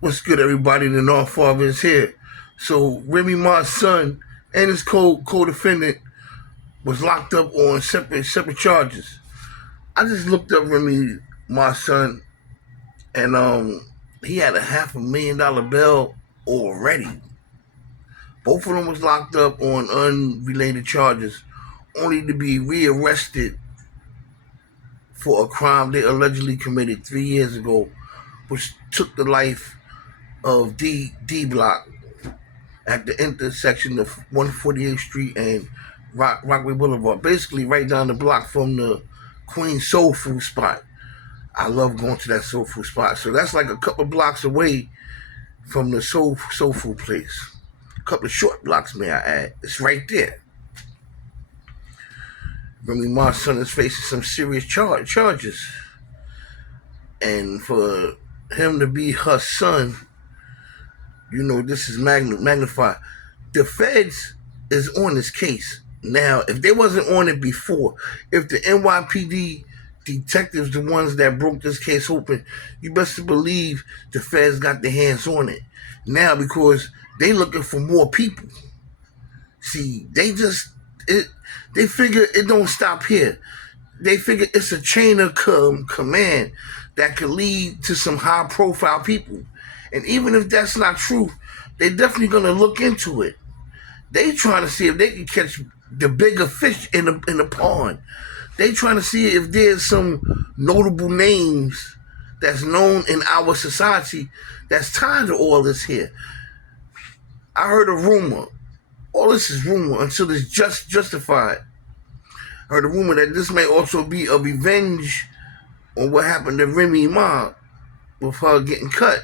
What's good, everybody? The North Father is here. So Remy Ma's son and his co-defendant was locked up on separate charges. I just looked up Remy Ma's son, and he had a $500,000 bail already. Both of them was locked up on unrelated charges, only to be rearrested for a crime they allegedly committed 3 years ago, which took the life of D Block at the intersection of 148th Street and Rockaway Boulevard, basically right down the block from the Queen Soul Food spot. I love going to that soul food spot. So that's like a couple blocks away from the soul food place. A couple of short blocks, may I add. It's right there. Remy Ma's son is facing some serious charges. And for him to be her son, this is magnified. The feds is on this case. Now, if they wasn't on it before, if the NYPD detectives, the ones that broke this case open, you best believe the feds got their hands on it. Now, because they looking for more people. See, they figure it don't stop here. They figure it's a chain of command that could lead to some high profile people. And even if that's not true, they're definitely going to look into it. They trying to see if they can catch the bigger fish in the pond. They trying to see if there's some notable names that's known in our society that's tied to all this here. I heard a rumor. All this is rumor until it's justified. I heard a rumor that this may also be a revenge on what happened to Remy Ma with her getting cut.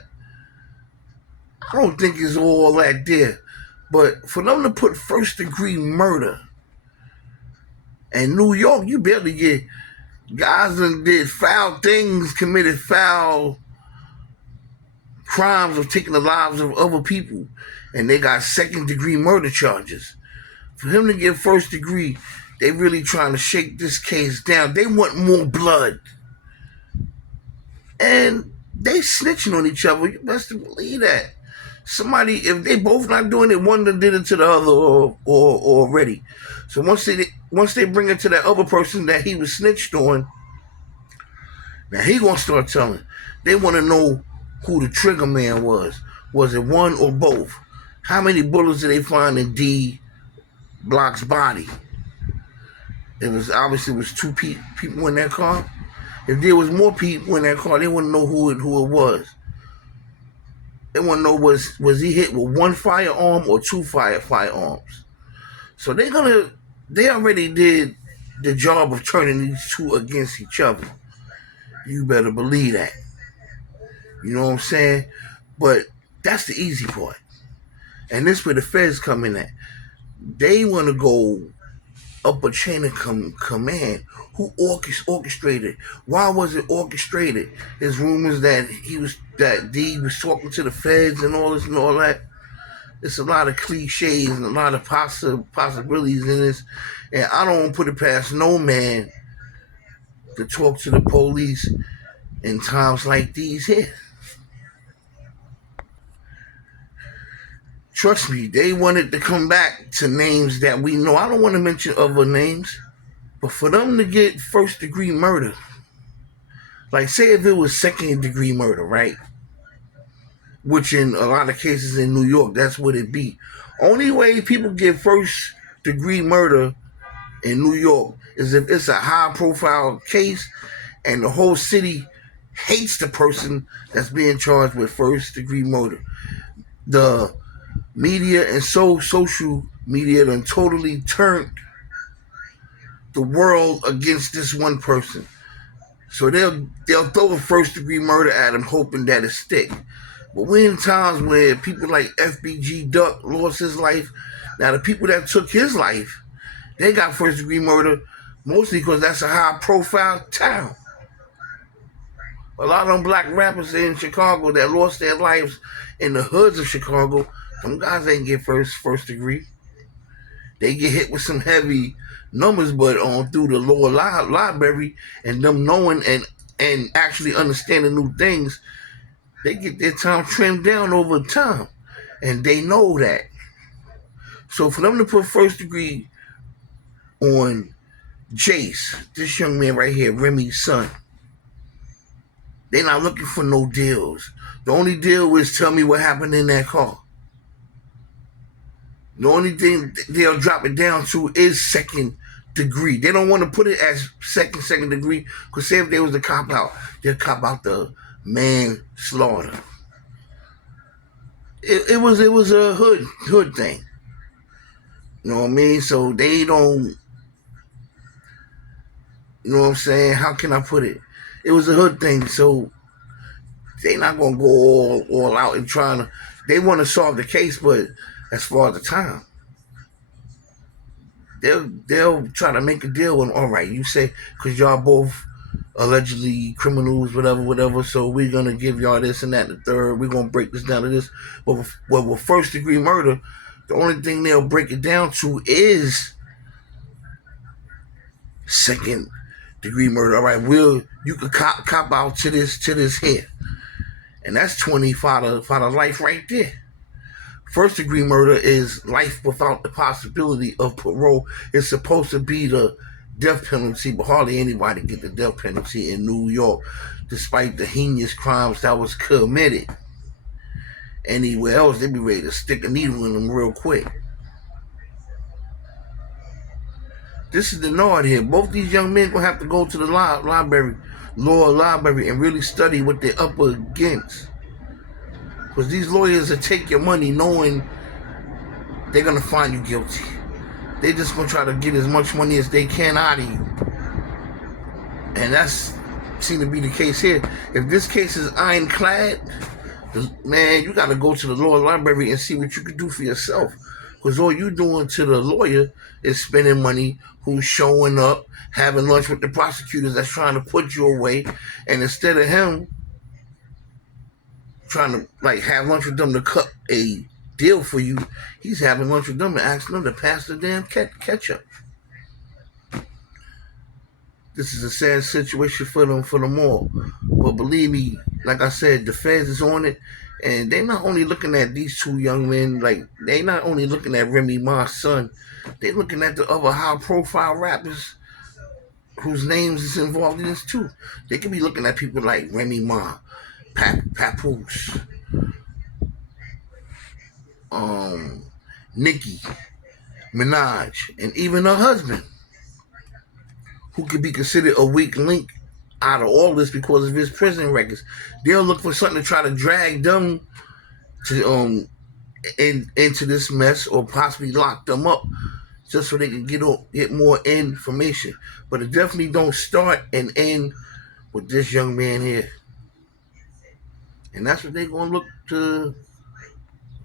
I don't think it's all that there. But for them to put first degree murder in New York, you barely get guys that did foul things, committed foul crimes of taking the lives of other people, and they got second degree murder charges. For him to get first degree, they really trying to shake this case down. They want more blood. And they snitching on each other. You best believe that. Somebody, if they both not doing it, one did it to the other or already. So once they bring it to that other person that he was snitched on, now he gonna start telling. They want to know who the trigger man was. Was it one or both? How many bullets did they find in D Block's body? It was obviously two people in that car. If there was more people in that car, they wouldn't know who it was. They want to know was he hit with one firearm or two firearms. So they already did the job of turning these two against each other. You better believe that. You know what I'm saying? But that's the easy part. And this is where the feds come in at. They want to go up a chain of command. Who orchestrated? Why was it orchestrated? There's rumors that D was talking to the feds and all this and all that. It's a lot of cliches and a lot of possibilities in this. And I don't put it past no man to talk to the police in times like these here. Trust me, they wanted to come back to names that we know. I don't want to mention other names, but for them to get first degree murder, like say if it was second degree murder, right? Which in a lot of cases in New York, that's what it be. Only way people get first degree murder in New York is if it's a high profile case and the whole city hates the person that's being charged with first degree murder. The media and social media done totally turned the world against this one person. So they'll throw a first degree murder at him hoping that it stick. But we in times where people like FBG Duck lost his life. Now the people that took his life, they got first degree murder mostly because that's a high profile town. A lot of them black rappers in Chicago that lost their lives in the hoods of Chicago, them guys ain't get first degree. They get hit with some heavy numbers, but on through the lower library and them knowing and actually understanding new things, They get their time trimmed down over time, and they know that. So for them to put first degree on Jace, this young man right here, Remy's son, they're not looking for no deals. The only deal is tell me what happened in that car. The only thing they'll drop it down to is second degree. They don't want to put it as second degree, because say if there was a cop out, they'll cop out the manslaughter. It was a hood thing. You know what I mean? So they don't. You know what I'm saying? How can I put it? It was a hood thing. So they not gonna go all out and trying to. They want to solve the case, but as far as the time, they'll try to make a deal with them. All right, you say because y'all both allegedly criminals, whatever. So we're gonna give y'all this and that, and the third. We're gonna break this down to this. But with first degree murder, the only thing they'll break it down to is second degree murder. All right, you could cop out to this here, and that's 20 for life right there. First degree murder is life without the possibility of parole. It's supposed to be the death penalty, but hardly anybody get the death penalty in New York, despite the heinous crimes that was committed. Anywhere else, they'd be ready to stick a needle in them real quick. This is the Nard here. Both these young men gonna have to go to the law library, and really study what they're up against. Because these lawyers will take your money knowing they're going to find you guilty. They're just going to try to get as much money as they can out of you. And that's seems to be the case here. If this case is ironclad, man, you got to go to the law library and see what you can do for yourself. Because all you doing to the lawyer is spending money, who's showing up, having lunch with the prosecutors that's trying to put you away. And instead of him trying to have lunch with them to cut a deal for you, he's having lunch with them and asking them to pass the damn ketchup. This is a sad situation for them all. But believe me, like I said, the feds is on it, and they're not only looking at these two young men, they're not only looking at Remy Ma's son, they're looking at the other high-profile rappers whose names is involved in this too. They could be looking at people like Remy Ma, Papoose, Nicki Minaj, and even her husband, who could be considered a weak link out of all this because of his prison records. They'll look for something to try to drag them to into this mess, or possibly lock them up just so they can get more information. But it definitely don't start and end with this young man here. And that's what they're going to look to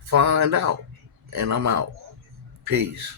find out. And I'm out. Peace.